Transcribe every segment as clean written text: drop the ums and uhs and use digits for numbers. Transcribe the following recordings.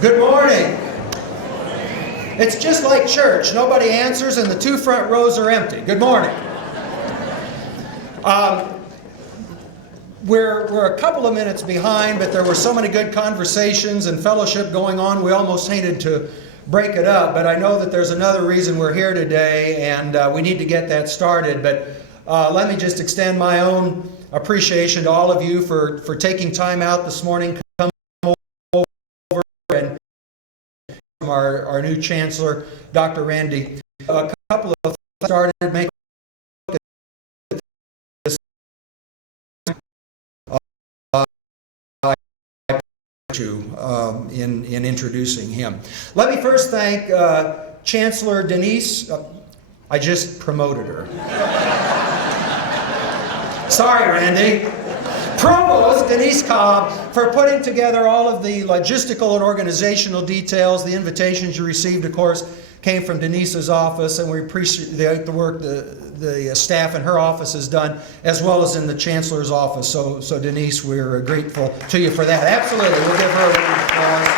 Good morning. It's just like church. Nobody answers and the two front rows are empty. Good morning. We're a couple of minutes behind, but there were so many good conversations and fellowship going on, we almost hated to break it up. But I know that there's another reason we're here today, and we need to get that started. But let me just extend my own appreciation to all of you for taking time out this morning to come over and from our new Chancellor, Dr. Randy. A couple of started making in introducing him. Let me first thank Chancellor Denise. I just promoted her. Sorry, Randy. Provost Denise Cobb for putting together all of the logistical and organizational details. The invitations you received, of course, came from Denise's office, and we appreciate the work the staff in her office has done, as well as in the Chancellor's office. So Denise, we're grateful to you for that. Absolutely, we'll give her a round of applause.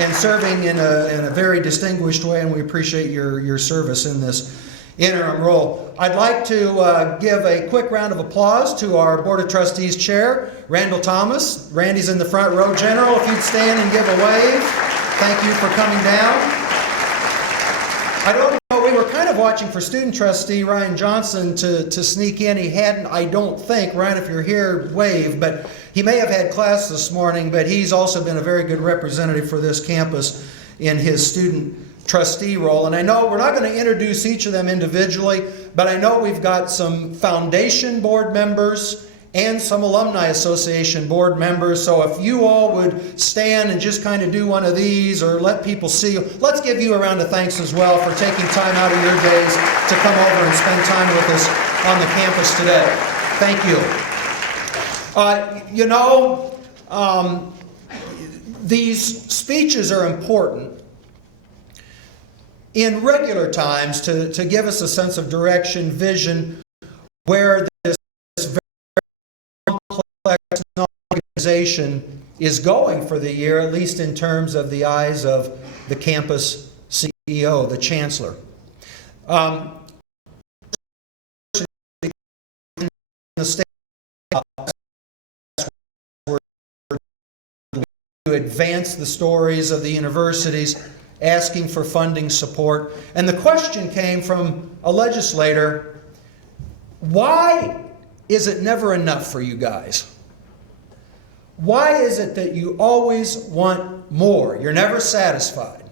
And serving in a very distinguished way, and we appreciate your service in this interim role. I'd like to give a quick round of applause to our Board of Trustees Chair, Randall Thomas. Randy's in the front row. General, if you'd stand and give a wave. Thank you for coming down. I don't know, we were kind of watching for student trustee Ryan Johnson to sneak in. He hadn't, I don't think. Ryan, if you're here, wave. But he may have had class this morning, but he's also been a very good representative for this campus in his student trustee role. And I know we're not going to introduce each of them individually, but I know we've got some foundation board members and some Alumni Association board members. So if you all would stand and just kind of do one of these or let people see you, let's give you a round of thanks as well for taking time out of your days to come over and spend time with us on the campus today. Thank you. These speeches are important in regular times to give us a sense of direction, vision, where this organization is going for the year, at least in terms of the eyes of the campus CEO, the Chancellor. The state to advance the stories of the universities, asking for funding support. And the question came from a legislator, why is it never enough for you guys? Why is it that you always want more? You're never satisfied.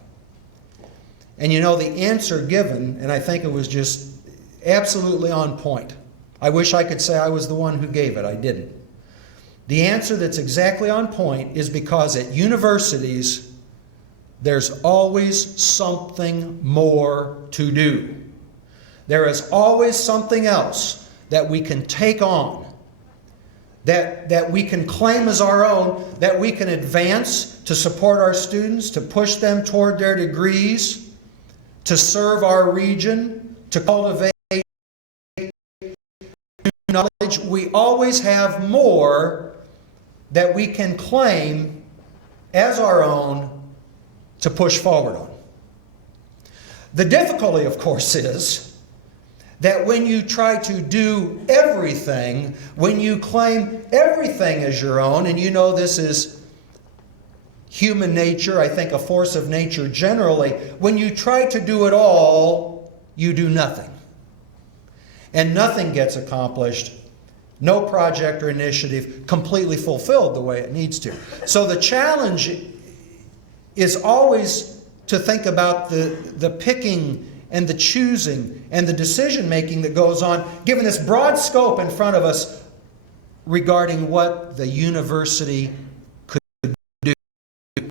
And you know, the answer given, and I think it was just absolutely on point. I wish I could say I was the one who gave it. I didn't. The answer that's exactly on point is because at universities, there's always something more to do. There is always something else that we can take on, that we can claim as our own, that we can advance to support our students, to push them toward their degrees, to serve our region, to cultivate knowledge. We always have more that we can claim as our own to push forward on. The difficulty, of course, is that when you try to do everything, when you claim everything as your own, and you know this is human nature, I think a force of nature generally, when you try to do it all, you do nothing. And nothing gets accomplished. No project or initiative completely fulfilled the way it needs to. So the challenge is always to think about the picking and the choosing and the decision-making that goes on, given this broad scope in front of us regarding what the university could do. And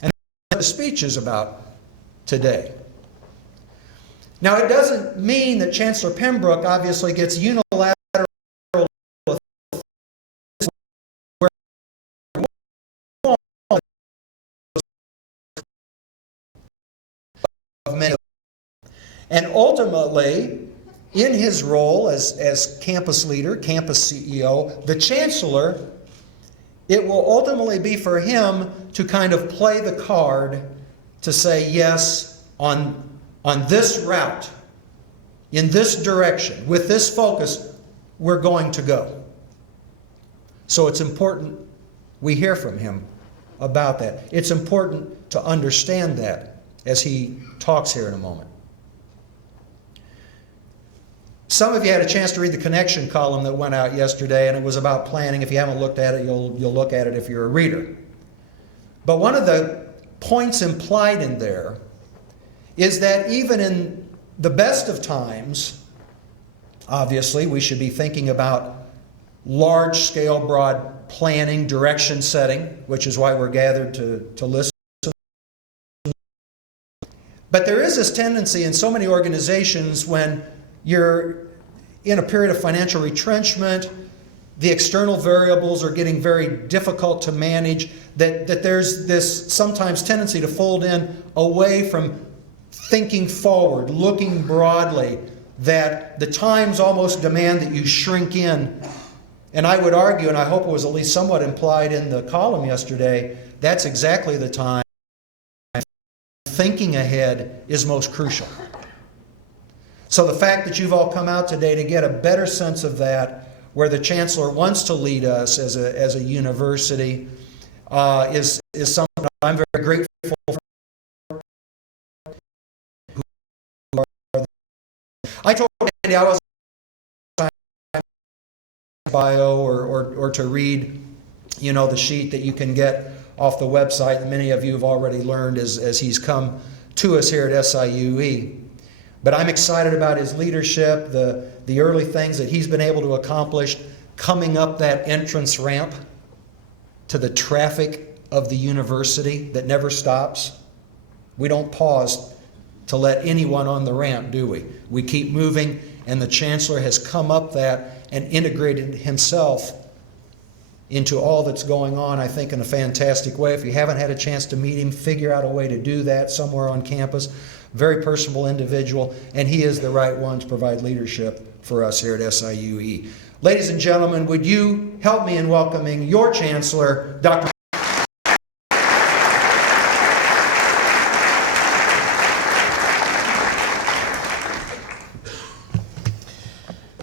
that's what the speech is about today. Now, it doesn't mean that Chancellor Pembrook obviously gets unilateral and ultimately, in his role as campus leader, campus CEO, the Chancellor It will ultimately be for him to kind of play the card to say, yes, on this route, in this direction, with this focus, we're going to go. So it's important we hear from him about that. It's important to understand that as he talks here in a moment. Some of you had a chance to read the connection column that went out yesterday, and it was about planning. If you haven't looked at it, you'll look at it if you're a reader. But one of the points implied in there is that even in the best of times, obviously, we should be thinking about large-scale, broad planning, direction setting, which is why we're gathered to listen. But there is this tendency in so many organizations when you're in a period of financial retrenchment, the external variables are getting very difficult to manage, that there's this sometimes tendency to fold in away from thinking forward, looking broadly, that the times almost demand that you shrink in. And I would argue, and I hope it was at least somewhat implied in the column yesterday, that's exactly the time thinking ahead is most crucial. So the fact that you've all come out today to get a better sense of that, where the Chancellor wants to lead us as a university, is something I'm very grateful for. I told Andy I wasn't bio or to read, the sheet that you can get off the website that many of you have already learned as he's come to us here at SIUE. But I'm excited about his leadership, the early things that he's been able to accomplish, coming up that entrance ramp to the traffic of the university that never stops. We don't pause to let anyone on the ramp, do we? We keep moving, and the Chancellor has come up that and integrated himself into all that's going on, I think, in a fantastic way. If you haven't had a chance to meet him, figure out a way to do that somewhere on campus. Very personable individual, and he is the right one to provide leadership for us here at SIUE. Ladies and gentlemen, would you help me in welcoming your Chancellor, Dr.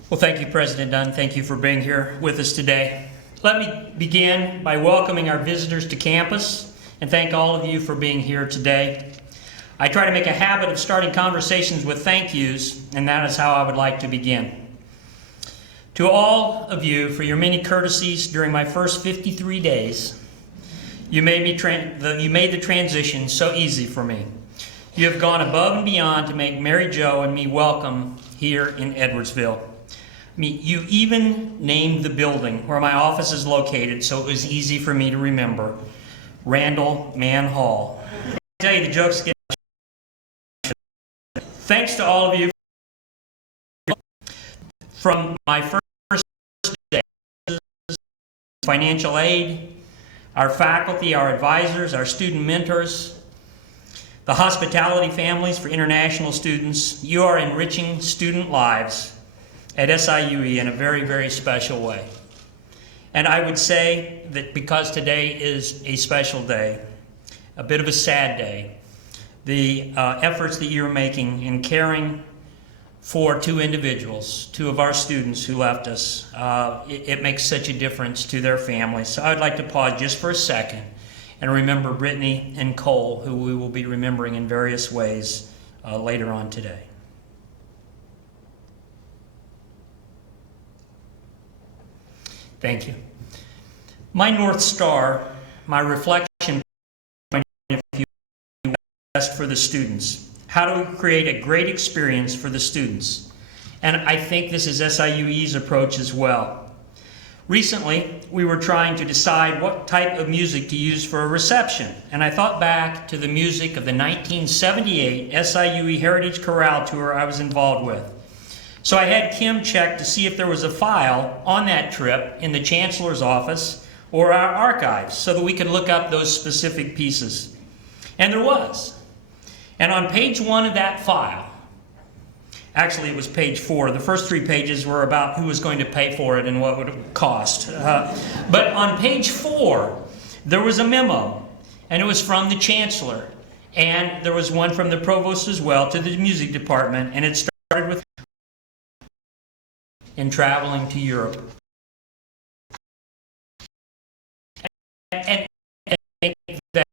Well, thank you, President Dunn. Thank you for being here with us today. Let me begin by welcoming our visitors to campus and thank all of you for being here today. I try to make a habit of starting conversations with thank yous, and that is how I would like to begin. To all of you for your many courtesies during my first 53 days, you made the transition so easy for me. You have gone above and beyond to make Mary Jo and me welcome here in Edwardsville. You even named the building where my office is located so it was easy for me to remember, Randall Mann Hall. I tell you, the jokes get. Thanks to all of you from my first day, financial aid, our faculty, our advisors, our student mentors, the hospitality families for international students. You are enriching student lives at SIUE in a very, very special way. And I would say that because today is a special day, a bit of a sad day, the efforts that you're making in caring for two individuals, two of our students who left us, it makes such a difference to their families. So I'd like to pause just for a second and remember Brittany and Cole, who we will be remembering in various ways later on today. Thank you. My North Star, my reflection best for the students. How do we create a great experience for the students? And I think this is SIUE's approach as well. Recently, we were trying to decide what type of music to use for a reception, and I thought back to the music of the 1978 SIUE Heritage Chorale Tour I was involved with. So I had Kim check to see if there was a file on that trip in the Chancellor's office or our archives so that we could look up those specific pieces. And there was. And on page 1 of that file, Actually, it was page 4. The first 3 pages were about who was going to pay for it and what would it cost. But on page 4, there was a memo, and it was from the Chancellor. And there was one from the Provost as well to the music department, and it started with in traveling to Europe. And I think that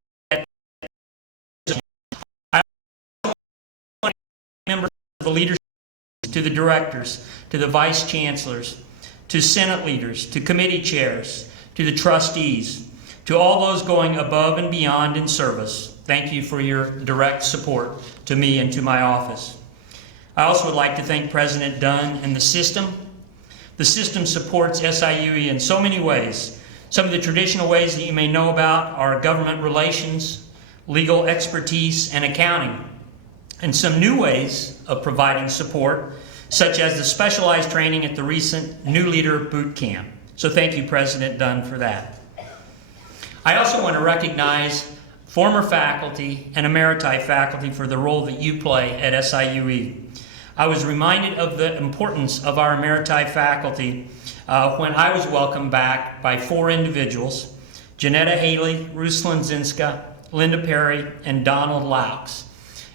I want to remember the leadership, to the directors, to the vice chancellors, to Senate leaders, to committee chairs, to the trustees, to all those going above and beyond in service. Thank you for your direct support to me and to my office. I also would like to thank President Dunn and the system. The system supports SIUE in so many ways. Some of the traditional ways that you may know about are government relations, legal expertise, and accounting. And some new ways of providing support, such as the specialized training at the recent New Leader Boot Camp. So thank you, President Dunn, for that. I also want to recognize former faculty and emeriti faculty for the role that you play at SIUE. I was reminded of the importance of our emeriti faculty when I was welcomed back by 4 individuals: Janetta Haley, Ruslan Zinska, Linda Perry, and Donald Laux.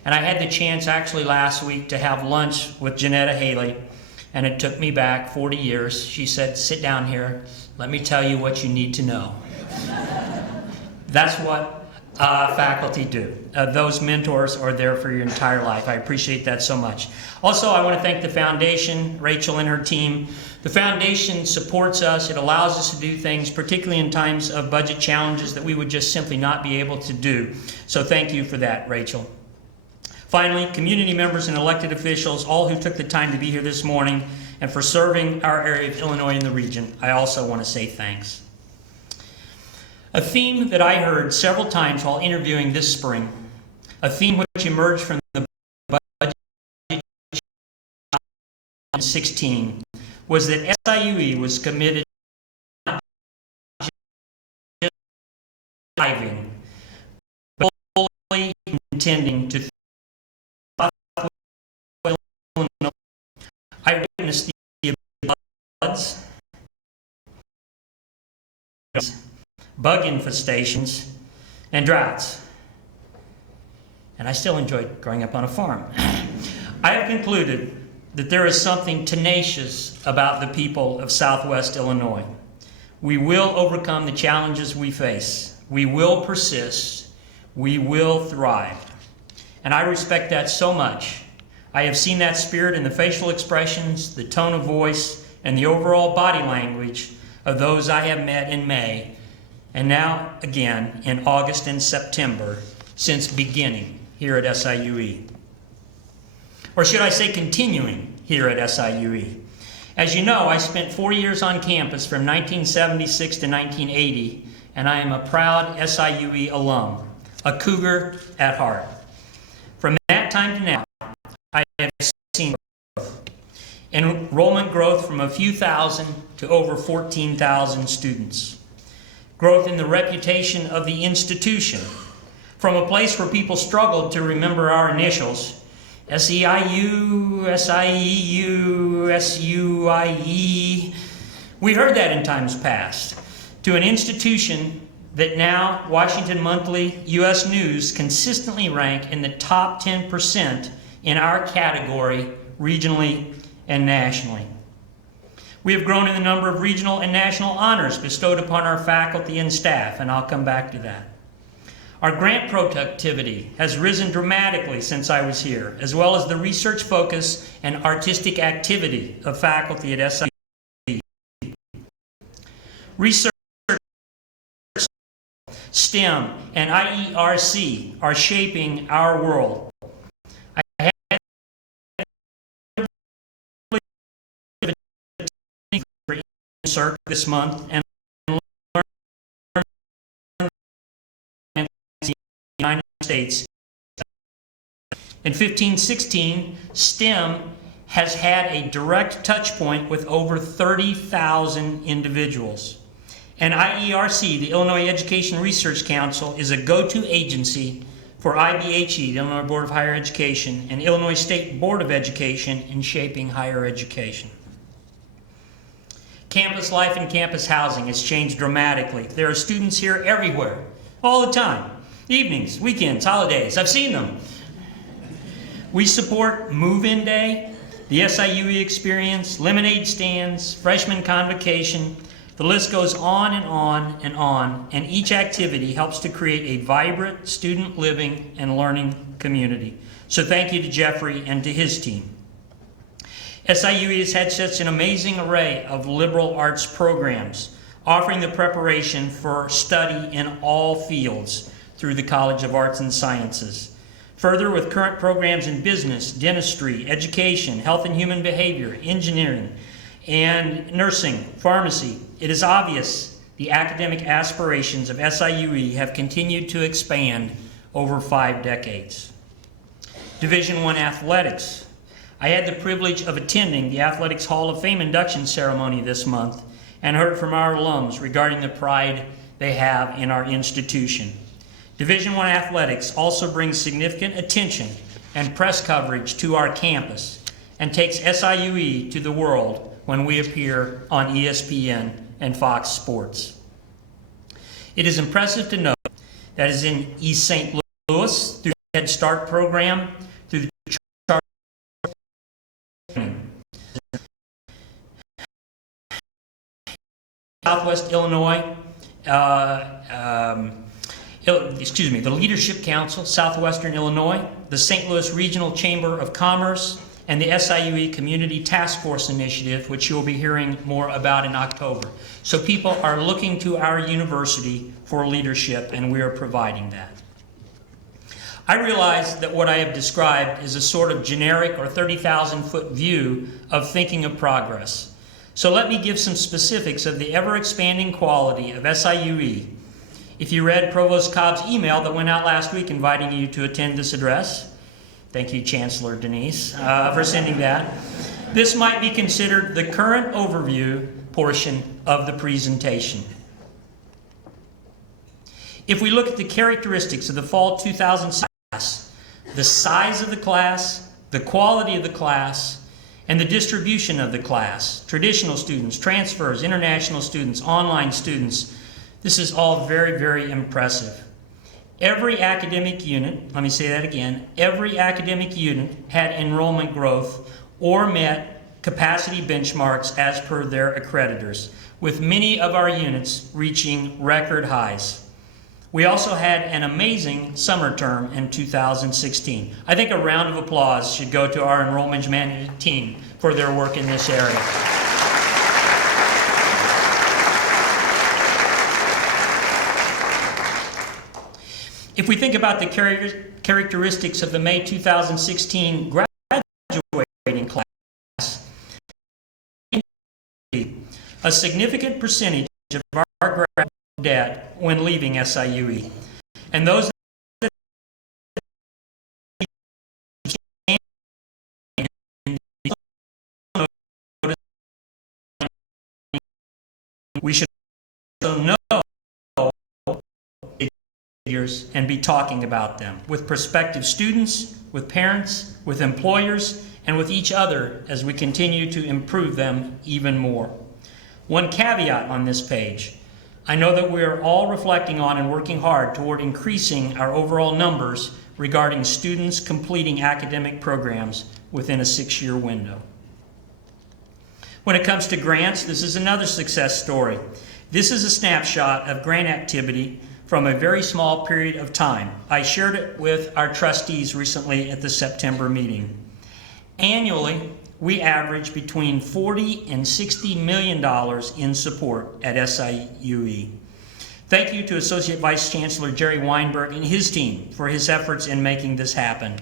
And I had the chance actually last week to have lunch with Janetta Haley, and it took me back 40 years. She said, "Sit down here, let me tell you what you need to know." That's what faculty do. Those mentors are there for your entire life. I appreciate that so much. Also, I want to thank the foundation, Rachel and her team. The foundation supports us. It allows us to do things, particularly in times of budget challenges that we would just simply not be able to do. So thank you for that, Rachel. Finally, community members and elected officials, all who took the time to be here this morning, and for serving our area of Illinois and the region, I also want to say thanks. A theme that I heard several times while interviewing this spring, a theme which emerged from the budget in 2016, was that SIUE was committed not just striving, but fully intending to. I witnessed the floods, bug infestations, and droughts. And I still enjoyed growing up on a farm. I have concluded that there is something tenacious about the people of Southwest Illinois. We will overcome the challenges we face. We will persist. We will thrive. And I respect that so much. I have seen that spirit in the facial expressions, the tone of voice, and the overall body language of those I have met in May, and now again in August and September, since beginning here at SIUE. Or should I say continuing here at SIUE. As you know, I spent 4 years on campus from 1976 to 1980, and I am a proud SIUE alum, a Cougar at heart. From that time to now, I have seen growth. Enrollment growth from a few thousand to over 14,000 students. Growth in the reputation of the institution, from a place where people struggled to remember our initials, SEIU, SIEU, SUIE. We heard that in times past, to an institution that now Washington Monthly, U.S. News consistently rank in the top 10% in our category, regionally and nationally. We have grown in the number of regional and national honors bestowed upon our faculty and staff, and I'll come back to that. Our grant productivity has risen dramatically since I was here, as well as the research focus and artistic activity of faculty at SIUE. Research, STEM, and IERC are shaping our world. I had for insert this month and learned in the United States. In 1516, STEM has had a direct touch point with over 30,000 individuals. And IERC, the Illinois Education Research Council, is a go-to agency for IBHE, the Illinois Board of Higher Education, and Illinois State Board of Education in shaping higher education. Campus life and campus housing has changed dramatically. There are students here everywhere, all the time. Evenings, weekends, holidays, I've seen them. We support Move-In Day, the SIUE experience, lemonade stands, freshman convocation. The list goes on and on and on, and each activity helps to create a vibrant student living and learning community. So thank you to Jeffrey and to his team. SIUE has had such an amazing array of liberal arts programs, offering the preparation for study in all fields through the College of Arts and Sciences. Further, with current programs in business, dentistry, education, health and human behavior, engineering, and nursing, pharmacy, it is obvious the academic aspirations of SIUE have continued to expand over 5 decades. Division I athletics. I had the privilege of attending the Athletics Hall of Fame induction ceremony this month and heard from our alums regarding the pride they have in our institution. Division I athletics also brings significant attention and press coverage to our campus and takes SIUE to the world when we appear on ESPN and Fox Sports. It is impressive to note that is in East St. Louis through the Head Start program, through the Southwest Illinois, the Leadership Council, Southwestern Illinois, the St. Louis Regional Chamber of Commerce, and the SIUE Community Task Force Initiative, which you'll be hearing more about in October. So people are looking to our university for leadership, and we are providing that. I realize that what I have described is a sort of generic or 30,000-foot view of thinking of progress. So let me give some specifics of the ever-expanding quality of SIUE. If you read Provost Cobb's email that went out last week inviting you to attend this address, thank you, Chancellor Denise, for sending that. This might be considered the current overview portion of the presentation. If we look at the characteristics of the fall 2006 class, the size of the class, the quality of the class, and the distribution of the class, traditional students, transfers, international students, online students, this is all very, very impressive. Every academic unit, let me say that again, every academic unit had enrollment growth or met capacity benchmarks as per their accreditors, with many of our units reaching record highs. We also had an amazing summer term in 2016. I think a round of applause should go to our enrollment management team for their work in this area. If we think about the characteristics of the May 2016 graduating class, a significant percentage of our grad debt when leaving SIUE. And those that we should also know and be talking about them with prospective students, with parents, with employers, and with each other as we continue to improve them even more. One caveat on this page, I know that we are all reflecting on and working hard toward increasing our overall numbers regarding students completing academic programs within a 6-year window. When it comes to grants, this is another success story. This is a snapshot of grant activity from a very small period of time. I shared it with our trustees recently at the September meeting. Annually, we average between $40 and $60 million in support at SIUE. Thank you to Associate Vice Chancellor Jerry Weinberg and his team for his efforts in making this happen.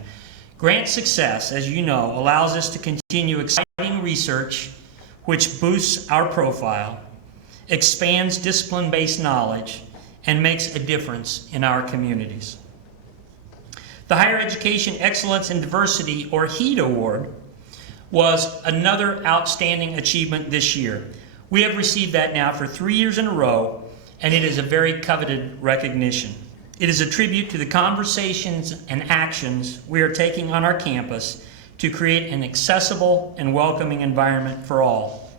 Grant success, as you know, allows us to continue exciting research which boosts our profile, expands discipline-based knowledge, and makes a difference in our communities. The Higher Education Excellence in Diversity, or HEED Award, was another outstanding achievement this year. We have received that now for 3 years in a row, and it is a very coveted recognition. It is a tribute to the conversations and actions we are taking on our campus to create an accessible and welcoming environment for all.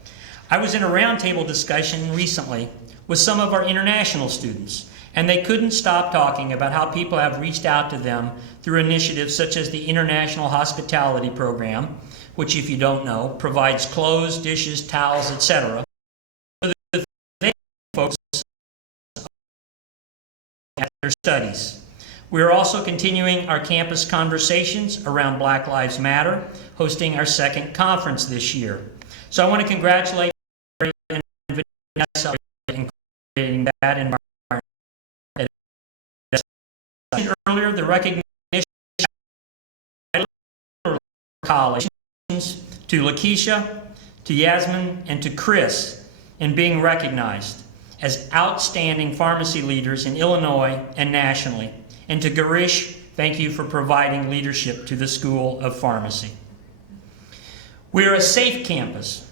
I was in a roundtable discussion recently with some of our international students, and they couldn't stop talking about how people have reached out to them through initiatives such as the International Hospitality Program, which, if you don't know, provides clothes, dishes, towels, etc. so that they focus on their studies. We are also continuing our campus conversations around Black Lives Matter, hosting our second conference this year. So I want to congratulate Vanessa in creating that environment. Earlier, the recognition of college to Lakeisha, to Yasmin, and to Chris in being recognized as outstanding pharmacy leaders in Illinois and nationally. And to Garish, thank you for providing leadership to the School of Pharmacy. We are a safe campus.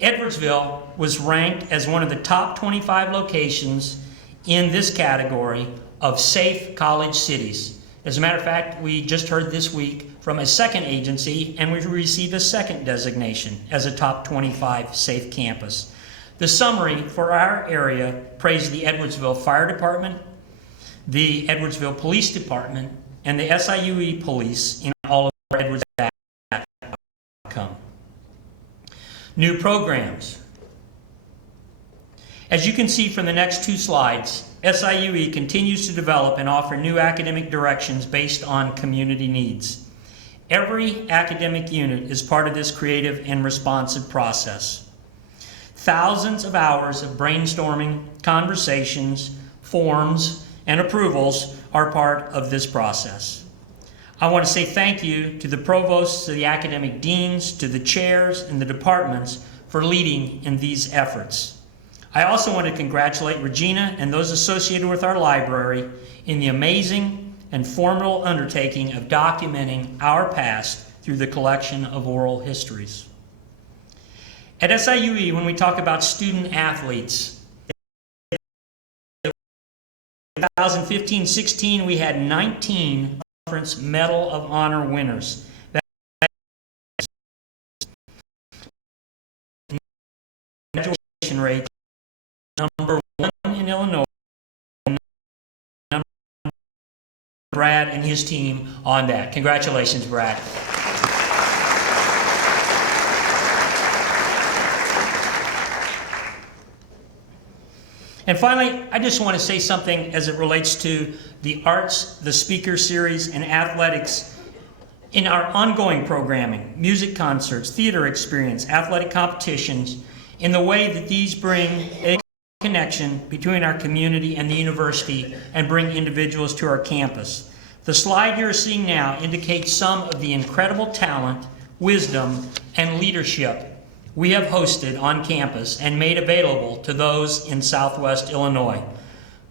Edwardsville was ranked as one of the top 25 locations in this category of safe college cities. As a matter of fact, we just heard this week from a second agency, and we received a second designation as a top 25 safe campus. The summary for our area praised the Edwardsville Fire Department, the Edwardsville Police Department, and the SIUE Police in all of our Edwardsville outcome. New programs. As you can see from the next two slides, SIUE continues to develop and offer new academic directions based on community needs. Every academic unit is part of this creative and responsive process. Thousands of hours of brainstorming, conversations, forms, and approvals are part of this process. I want to say thank you to the provosts, to the academic deans, to the chairs, and the departments for leading in these efforts. I also want to congratulate Regina and those associated with our library in the amazing and formidable undertaking of documenting our past through the collection of oral histories. At SIUE, when we talk about student athletes, in 2015-16, we had 19 Conference Medal of Honor winners. Graduation rate, number one in Illinois, Brad and his team on that. Congratulations, Brad. And finally, I just want to say something as it relates to the arts, the speaker series, and athletics in our ongoing programming, music concerts, theater experience, athletic competitions, in the way that these bring a connection between our community and the university and bring individuals to our campus. The slide you're seeing now indicates some of the incredible talent, wisdom, and leadership we have hosted on campus and made available to those in Southwest Illinois.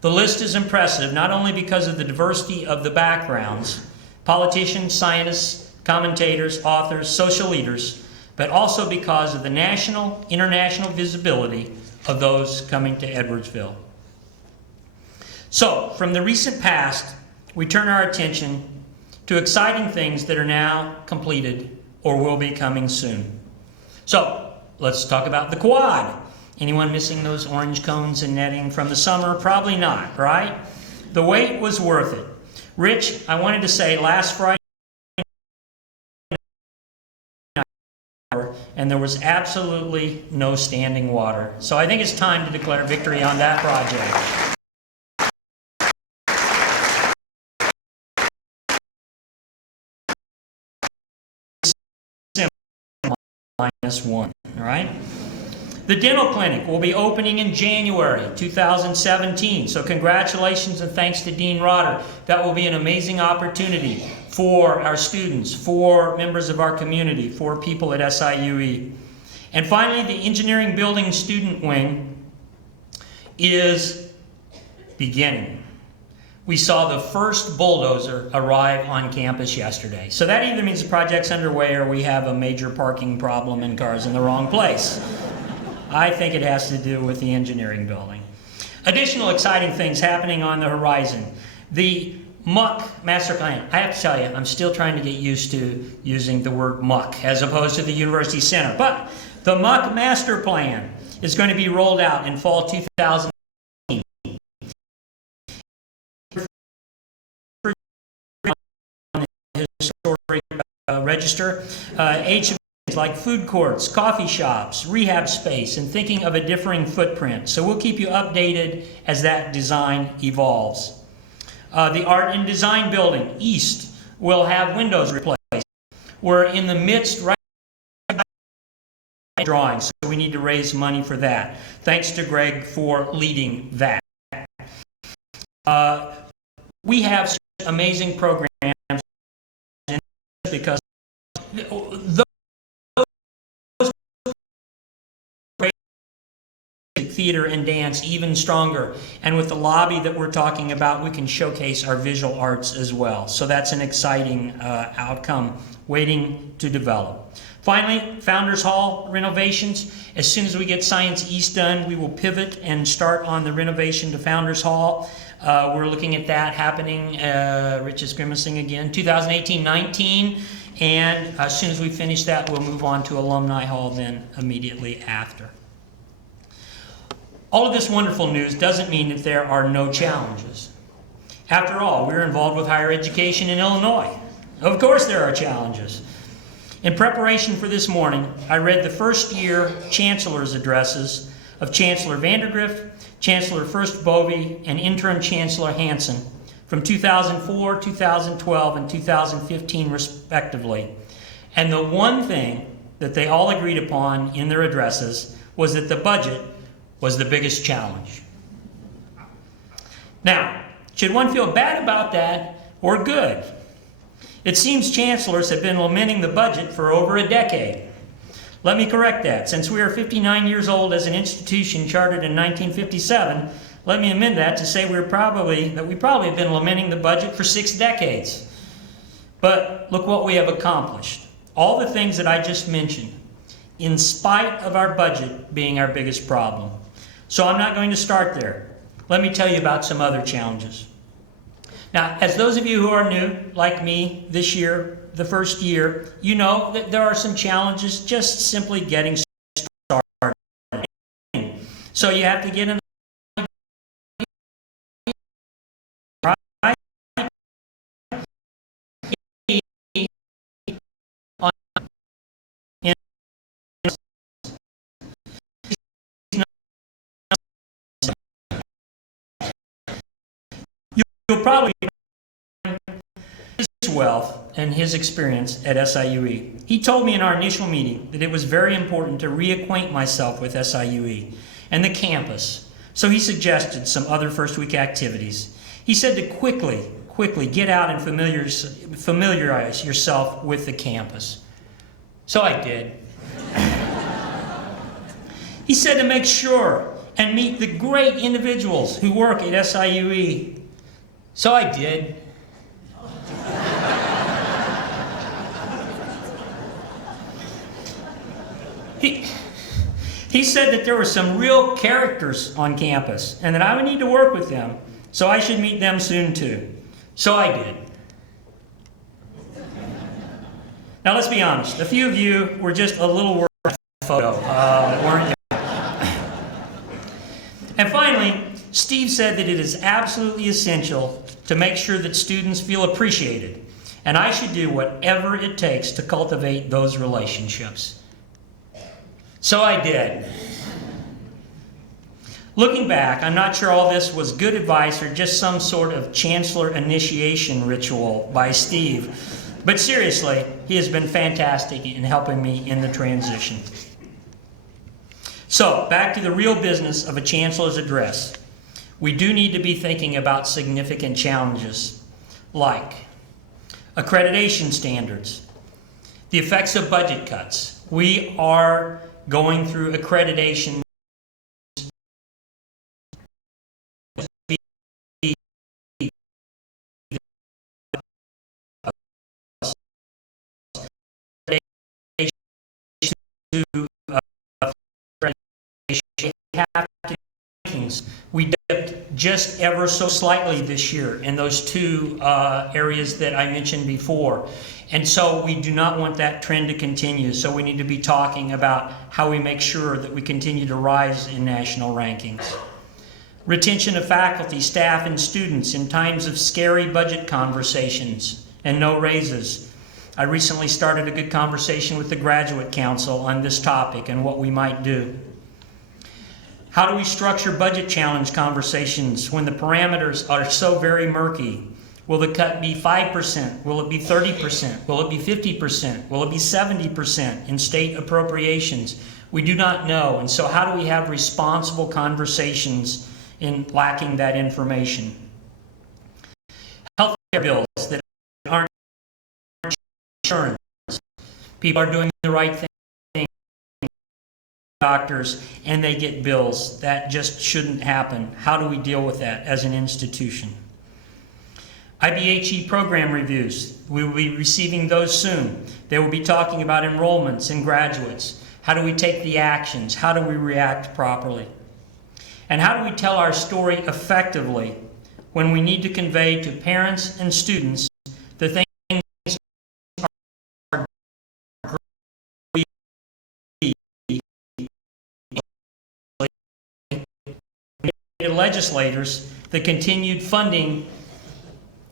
The list is impressive, not only because of the diversity of the backgrounds, politicians, scientists, commentators, authors, social leaders, but also because of the national, international visibility of those coming to Edwardsville. So, from the recent past, we turn our attention to exciting things that are now completed or will be coming soon. So, let's talk about the quad. Anyone missing those orange cones and netting from the summer? Probably not, right? The wait was worth it. Rich, I wanted to say last Friday, and there was absolutely no standing water. So I think it's time to declare victory on that project. -1, all right? The dental clinic will be opening in January 2017, so congratulations and thanks to Dean Rotter. That will be an amazing opportunity for our students, for members of our community, for people at SIUE. And finally, the engineering building student wing is beginning. We saw the first bulldozer arrive on campus yesterday. So that either means the project's underway or we have a major parking problem and cars in the wrong place. I think it has to do with the engineering building. Additional exciting things happening on the horizon. The MUC master plan, I have to tell you, I'm still trying to get used to using the word MUC as opposed to the University Center. But the MUC master plan is going to be rolled out in fall 2000. Historic register, HMAs like food courts, coffee shops, rehab space, and thinking of a differing footprint. So we'll keep you updated as that design evolves. The Art and Design Building, East, will have windows replaced. We're in the midst right now of drawing, so we need to raise money for that. Thanks to Greg for leading that. We have such amazing programs because those theater and dance even stronger, and with the lobby that we're talking about, we can showcase our visual arts as well. So that's an exciting outcome waiting to develop. Finally, Founders Hall renovations. As soon as we get Science East done, we will pivot and start on the renovation to Founders Hall. We're looking at that happening, Rich is grimacing again, 2018-19, and as soon as we finish that, we'll move on to Alumni Hall then immediately after. All of this wonderful news doesn't mean that there are no challenges. After all, we're involved with higher education in Illinois. Of course there are challenges. In preparation for this morning, I read the first year chancellor's addresses of Chancellor Vandergrift, Chancellor First Bovee, and Interim Chancellor Hansen from 2004, 2012, and 2015 respectively. And the one thing that they all agreed upon in their addresses was that the budget was the biggest challenge. Now, should one feel bad about that or good? It seems chancellors have been lamenting the budget for over a decade. Let me correct that. Since we are 59 years old as an institution chartered in 1957, let me amend that to say we probably have been lamenting the budget for 6 decades. But look what we have accomplished. All the things that I just mentioned, in spite of our budget being our biggest problem. So I'm not going to start there. Let me tell you about some other challenges. Now, as those of you who are new, like me, this year, the first year, you know that there are some challenges just simply getting started. So you have to get in You'll probably his wealth and his experience at SIUE. He told me in our initial meeting that it was very important to reacquaint myself with SIUE and the campus. So he suggested some other first week activities. He said to quickly get out and familiarize yourself with the campus. So I did. He said to make sure and meet the great individuals who work at SIUE. So I did. He said that there were some real characters on campus and that I would need to work with them, so I should meet them soon too. So I did. Now let's be honest, a few of you were just a little worried about the photo, weren't you? And finally, Steve said that it is absolutely essential to make sure that students feel appreciated, and I should do whatever it takes to cultivate those relationships. So I did. Looking back, I'm not sure all this was good advice or just some sort of chancellor initiation ritual by Steve, but seriously, he has been fantastic in helping me in the transition. So, back to the real business of a chancellor's address. We do need to be thinking about significant challenges like accreditation standards, the effects of budget cuts. We are going through accreditation we dipped just ever so slightly this year in those two areas that I mentioned before. And so we do not want that trend to continue. So we need to be talking about how we make sure that we continue to rise in national rankings. Retention of faculty, staff, and students in times of scary budget conversations and no raises. I recently started a good conversation with the Graduate Council on this topic and what we might do. How do we structure budget challenge conversations when the parameters are so very murky? Will the cut be 5%? Will it be 30%? Will it be 50%? Will it be 70% in state appropriations? We do not know. And so how do we have responsible conversations in lacking that information? Healthcare bills that aren't insurance. People are doing the right thing, doctors, and they get bills. That just shouldn't happen. How do we deal with that as an institution? IBHE program reviews. We will be receiving those soon. They will be talking about enrollments and graduates. How do we take the actions? How do we react properly? And how do we tell our story effectively when we need to convey to parents and students the things are legislators, the continued funding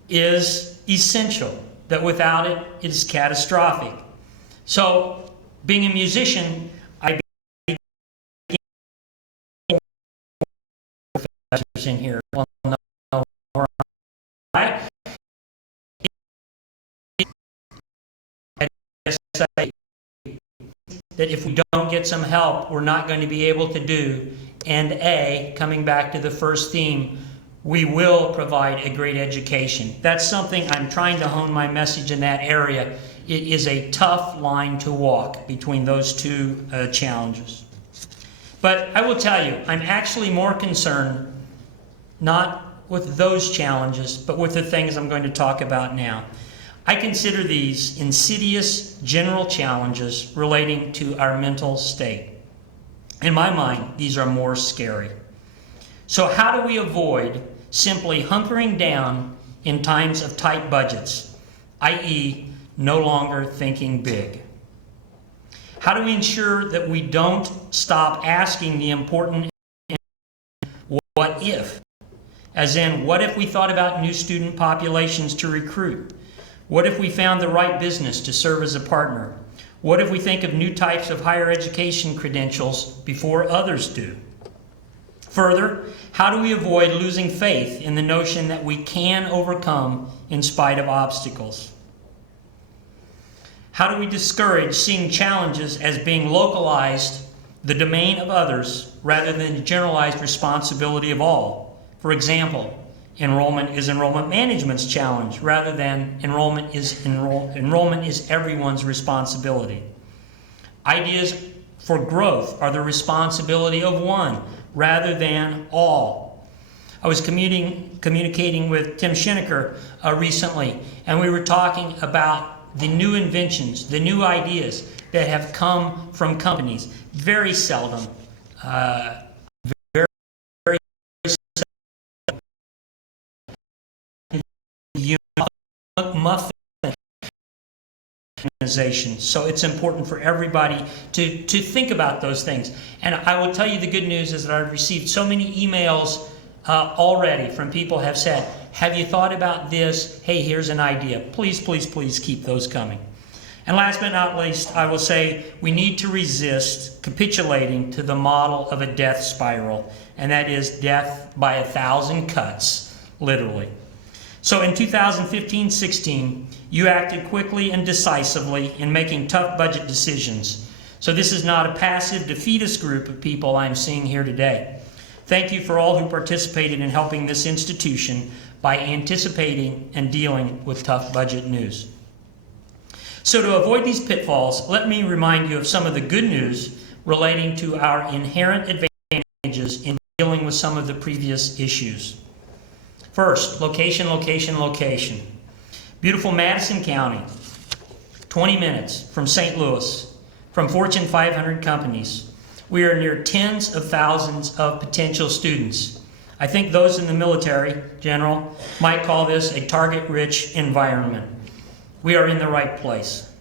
is essential, that without it, it is catastrophic. So, being a musician, I in here. Well, no, right? That if we don't get some help, we're not going to be able to do. And coming back to the first theme, we will provide a great education. That's something I'm trying to hone my message in that area. It is a tough line to walk between those two challenges. But I will tell you, I'm actually more concerned not with those challenges, but with the things I'm going to talk about now. I consider these insidious general challenges relating to our mental state. In my mind, these are more scary. So how do we avoid simply hunkering down in times of tight budgets, i.e., no longer thinking big? How do we ensure that we don't stop asking the important what if? As in, what if we thought about new student populations to recruit? What if we found the right business to serve as a partner? What if we think of new types of higher education credentials before others do? Further, how do we avoid losing faith in the notion that we can overcome in spite of obstacles? How do we discourage seeing challenges as being localized, the domain of others, rather than the generalized responsibility of all? For example, enrollment is enrollment management's challenge, rather than enrollment is everyone's responsibility. Ideas for growth are the responsibility of one, rather than all. I was communicating with Tim Schenecker recently, and we were talking about the new inventions, the new ideas that have come from companies. Very seldom, very seldom, muffin organizations. So it's important for everybody to think about those things. And I will tell you the good news is that I've received so many emails already from people who have said, have you thought about this? Hey, here's an idea. Please, please, please keep those coming. And last but not least, I will say we need to resist capitulating to the model of a death spiral, and that is death by 1,000 cuts, literally. So in 2015-16, you acted quickly and decisively in making tough budget decisions. So this is not a passive defeatist group of people I'm seeing here today. Thank you for all who participated in helping this institution by anticipating and dealing with tough budget news. So to avoid these pitfalls, let me remind you of some of the good news relating to our inherent advantages in dealing with some of the previous issues. First, location, location, location. Beautiful Madison County, 20 minutes from St. Louis, from Fortune 500 companies. We are near tens of thousands of potential students. I think those in the military, General, might call this a target-rich environment. We are in the right place.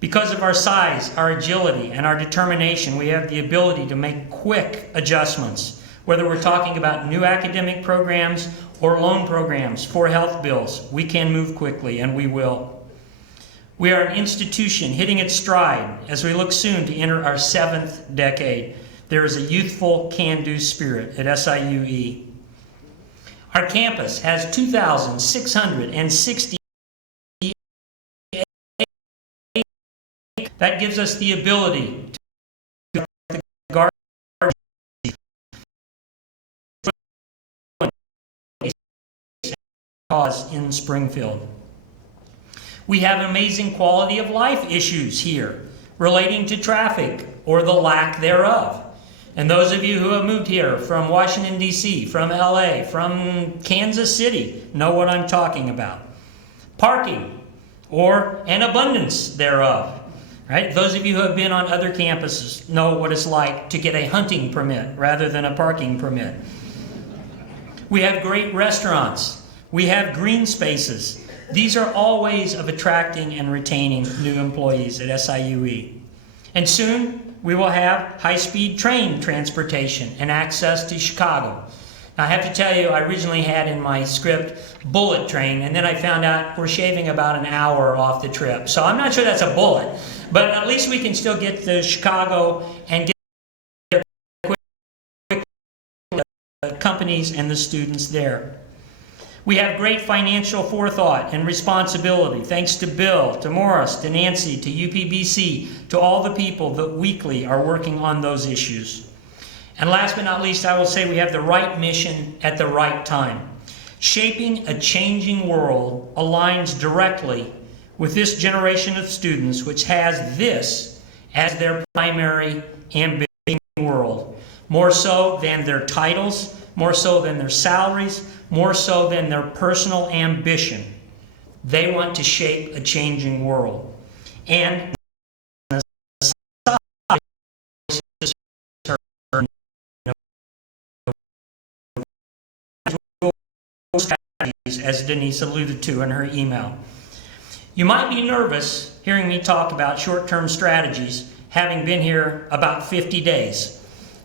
Because of our size, our agility, and our determination, we have the ability to make quick adjustments, whether we're talking about new academic programs or loan programs for health bills. We can move quickly, and we will. We are an institution hitting its stride as we look soon to enter our 7th decade. There is a youthful can-do spirit at SIUE. Our campus has 2,660. That gives us the ability to guard cause in Springfield. We have amazing quality of life issues here relating to traffic or the lack thereof. And those of you who have moved here from Washington, D.C., from LA, from Kansas City, know what I'm talking about. Parking or an abundance thereof. Right? Those of you who have been on other campuses know what it's like to get a hunting permit rather than a parking permit. We have great restaurants. We have green spaces. These are all ways of attracting and retaining new employees at SIUE. And soon we will have high-speed train transportation and access to Chicago. Now, I have to tell you, I originally had in my script bullet train, and then I found out we're shaving about an hour off the trip. So I'm not sure that's a bullet, but at least we can still get to Chicago and get quick companies and the students there. We have great financial forethought and responsibility, thanks to Bill, to Morris, to Nancy, to UPBC, to all the people that weekly are working on those issues. And last but not least, I will say we have the right mission at the right time. Shaping a changing world aligns directly with this generation of students, which has this as their primary ambition in the world, more so than their titles, more so than their salaries, more so than their personal ambition. They want to shape a changing world. And as Denise alluded to in her email. You might be nervous hearing me talk about short-term strategies, having been here about 50 days.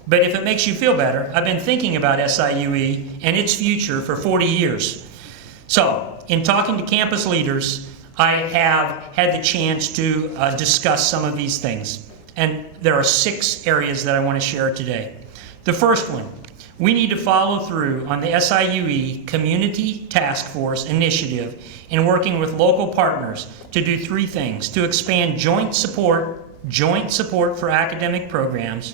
But if it makes you feel better, I've been thinking about SIUE and its future for 40 years. So, in talking to campus leaders, I have had the chance to discuss some of these things. And there are 6 areas that I want to share today. The first one, we need to follow through on the SIUE Community Task Force initiative in working with local partners to do 3 things: to expand joint support for academic programs,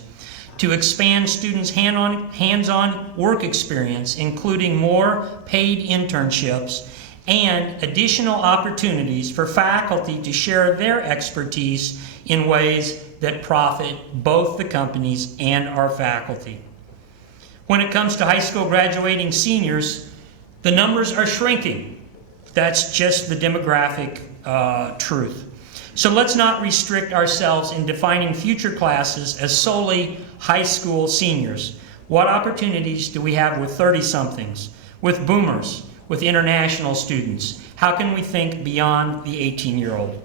to expand students' hands-on work experience, including more paid internships, and additional opportunities for faculty to share their expertise in ways that profit both the companies and our faculty. When it comes to high school graduating seniors, the numbers are shrinking. That's just the demographic truth. So let's not restrict ourselves in defining future classes as solely high school seniors. What opportunities do we have with 30-somethings, with boomers, with international students? How can we think beyond the 18-year-old?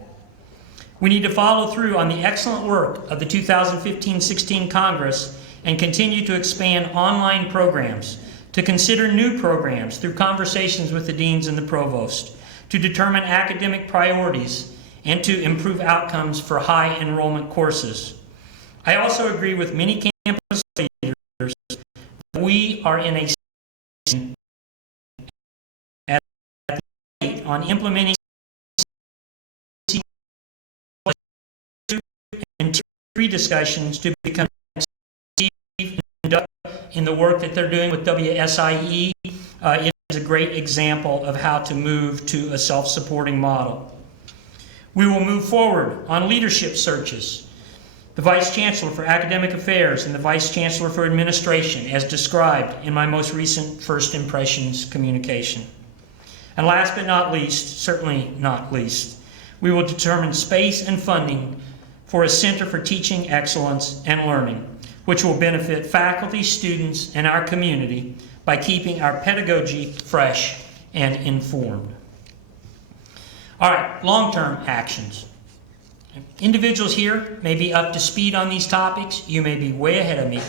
We need to follow through on the excellent work of the 2015-16 Congress and continue to expand online programs, to consider new programs through conversations with the deans and the provost, to determine academic priorities, and to improve outcomes for high enrollment courses. I also agree with many campus leaders that we are in a season on implementing and 3 discussions to become in the work that they're doing with WSIE. It is a great example of how to move to a self-supporting model. We will move forward on leadership searches. The Vice Chancellor for Academic Affairs and the Vice Chancellor for Administration, as described in my most recent First Impressions communication. And last but not least, certainly not least, we will determine space and funding for a Center for Teaching Excellence and Learning, which will benefit faculty, students, and our community by keeping our pedagogy fresh and informed. All right, long-term actions. Individuals here may be up to speed on these topics. You may be way ahead of me,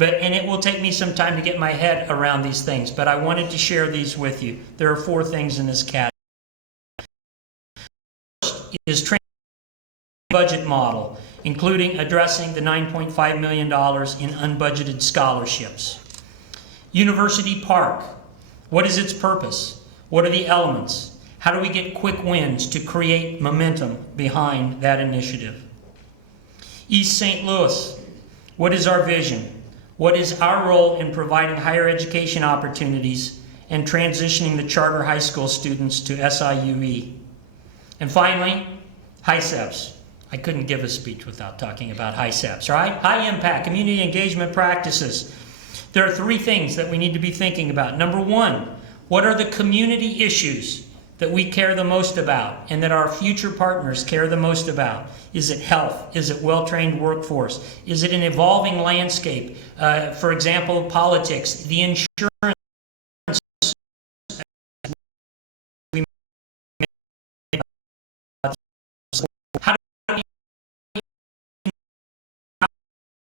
and it will take me some time to get my head around these things, but I wanted to share these with you. There are 4 things in this category. First is training budget model, including addressing the $9.5 million in unbudgeted scholarships. University Park, what is its purpose? What are the elements? How do we get quick wins to create momentum behind that initiative? East St. Louis, what is our vision? What is our role in providing higher education opportunities and transitioning the charter high school students to SIUE? And finally, HICEPs. I couldn't give a speech without talking about HICEPs, right? High impact community engagement practices. There are 3 things that we need to be thinking about. Number 1, what are the community issues that we care the most about and that our future partners care the most about? Is it health? Is it well-trained workforce? Is it an evolving landscape? For example, politics, the insurance. How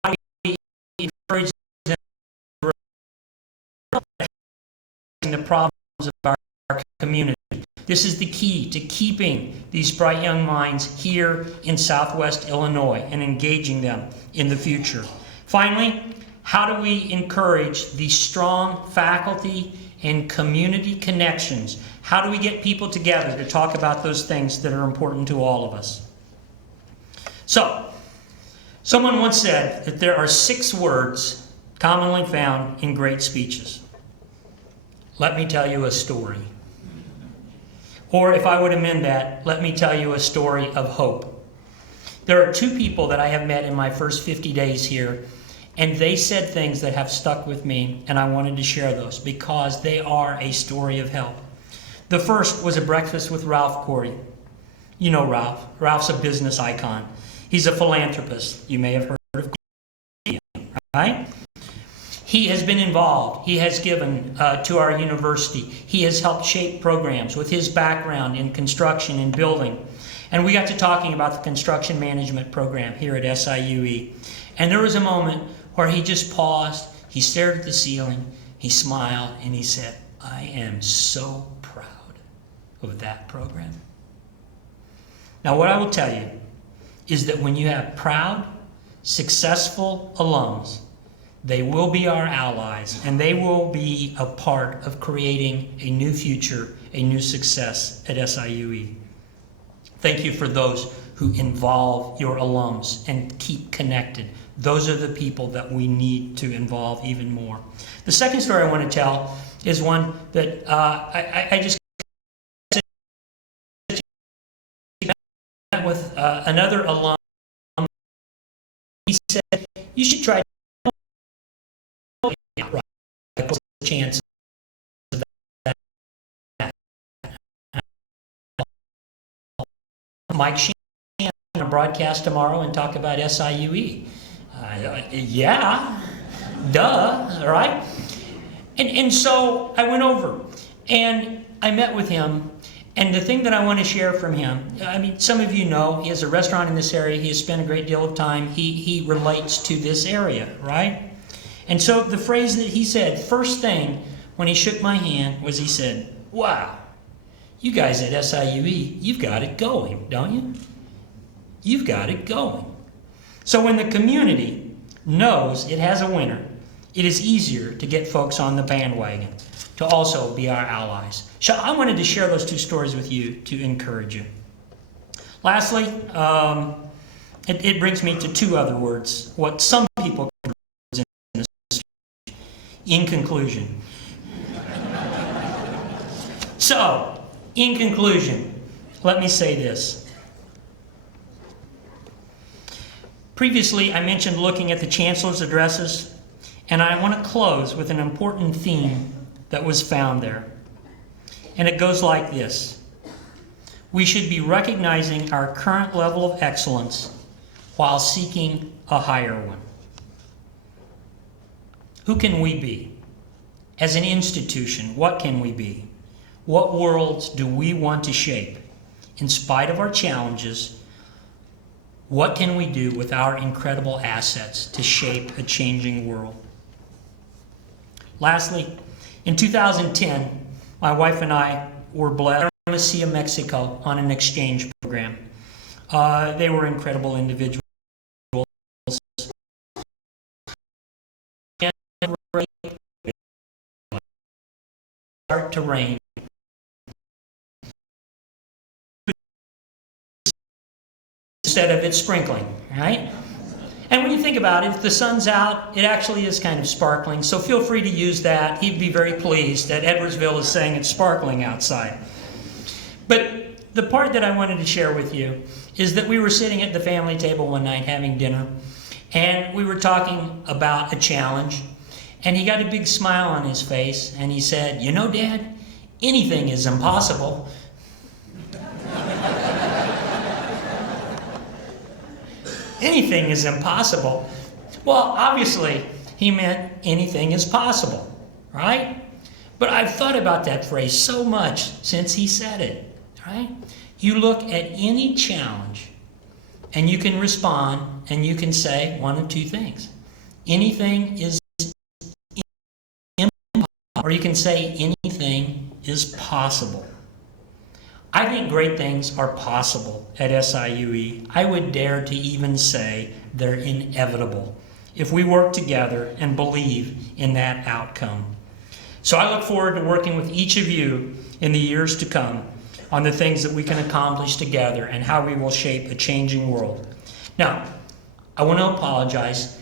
do we encourage them the problems of our community? This is the key to keeping these bright young minds here in Southwest Illinois and engaging them in the future. Finally, how do we encourage these strong faculty and community connections? How do we get people together to talk about those things that are important to all of us? So, someone once said that there are 6 words commonly found in great speeches. Let me tell you a story. Or if I would amend that, let me tell you a story of hope. There are 2 people that I have met in my first 50 days here, and they said things that have stuck with me, and I wanted to share those because they are a story of help. The first was a breakfast with Ralph Corey. You know Ralph. Ralph's a business icon. He's a philanthropist. You may have heard of him, right? He has been involved. He has given to our university. He has helped shape programs with his background in construction and building. And we got to talking about the construction management program here at SIUE. And there was a moment where he just paused, he stared at the ceiling, he smiled, and he said, I am so proud of that program. Now what I will tell you is that when you have proud, successful alums, they will be our allies, and they will be a part of creating a new future, a new success at SIUE. Thank you for those who involve your alums and keep connected. Those are the people that we need to involve even more. The second story I want to tell is one that I just met with another alum. He said, you should try what's the chance of that? Mike Sheehan on a broadcast tomorrow and talk about SIUE. Yeah, duh, right? And so I went over and I met with him, and the thing that I want to share from him, I mean, some of you know, he has a restaurant in this area. He has spent a great deal of time. He relates to this area, right? And so the phrase that he said, first thing when he shook my hand, was he said, wow, you guys at SIUE, you've got it going, don't you? You've got it going. So when the community knows it has a winner, it is easier to get folks on the bandwagon to also be our allies. So I wanted to share those 2 stories with you to encourage you. Lastly, it brings me to 2 other words, what some people in conclusion. So, in conclusion, let me say this. Previously, I mentioned looking at the Chancellor's addresses, and I want to close with an important theme that was found there. And it goes like this. We should be recognizing our current level of excellence while seeking a higher one. Who can we be? As an institution, what can we be? What worlds do we want to shape? In spite of our challenges, what can we do with our incredible assets to shape a changing world? Lastly, in 2010, my wife and I were blessed to Siue, Mexico on an exchange program. They were incredible individuals. Start to rain. Instead of it sprinkling, right? And when you think about it, if the sun's out, it actually is kind of sparkling. So feel free to use that. He'd be very pleased that Edwardsville is saying it's sparkling outside. But the part that I wanted to share with you is that we were sitting at the family table one night having dinner, and we were talking about a challenge, and he got a big smile on his face, and he said, "You know, Dad, anything is impossible." Anything is impossible. Well, obviously, he meant anything is possible, right? But I've thought about that phrase so much since he said it, right? You look at any challenge, and you can respond, and you can say one of two things. Anything is impossible, or you can say anything is possible. I think great things are possible at SIUE. I would dare to even say they're inevitable if we work together and believe in that outcome. So I look forward to working with each of you in the years to come on the things that we can accomplish together and how we will shape a changing world. Now, I want to apologize.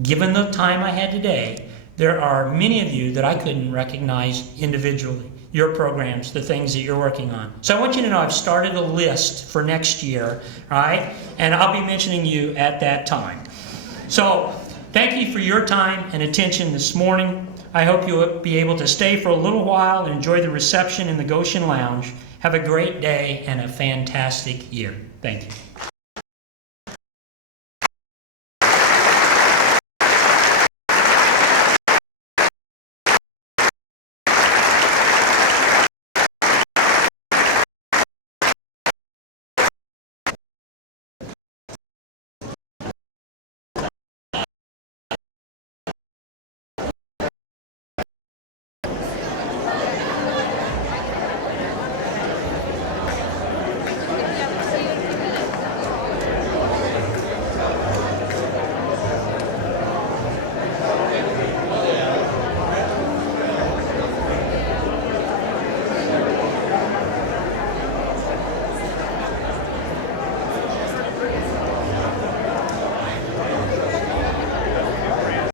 Given the time I had today, there are many of you that I couldn't recognize individually. Your programs, the things that you're working on. So I want you to know I've started a list for next year, right? And I'll be mentioning you at that time. So thank you for your time and attention this morning. I hope you'll be able to stay for a little while and enjoy the reception in the Goshen Lounge. Have a great day and a fantastic year. Thank you.